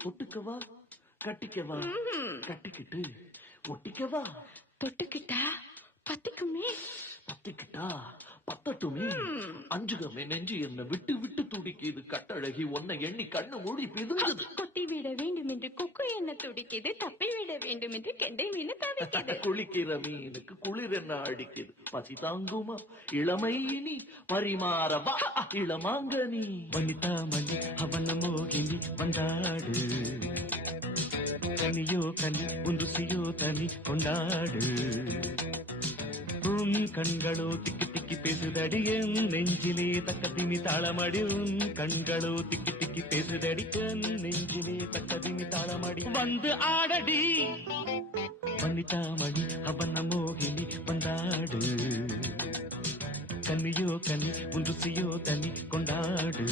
தொட்டுக்கவா கட்டிக்கவா கட்டிக்கிட்டு ஒட்டிக்கவா தொட்டுக்கிட்டா பத்திக்குமே பத்திக்கிட்டா பத்தட்டுமே அஞ்சுகமே நெஞ்சு என்ன விட்டு விட்டு துடிக்குது கட்டழகி உன்னை எண்ணி கண்ணு மூடி பிதுங்குது கொட்டி விட வேண்டும் என்று கொக்கு என்ன துடிக்குது தப்பி விட வேண்டும் என்று கெண்டை மீன் தவிக்குது குளிக்கிற மீனுக்கு குளிர் என்ன அடிக்குது பசி தாங்குமா இளமை இனி பரிமாறவா இளமாங்கனி வனிதா மணி அவன மோகினி வந்தாடு கனியோ கனி உந்துசியோ தனி கொண்டாடு உன் கண்களோ திக்கி திக்கி பேசுதடி என் நெஞ்சிலே தக்கதிமி தாளமடி உன் கண்களோ திக்கி திக்கி பேசுதடி என் நெஞ்சிலே தக்கதிமி தாளமடி வந்து ஆடடி வனிதா மணி அவன மோகினி வந்தாடு கன்னியோ கனி உந்துசியோ தனி கொண்டாடு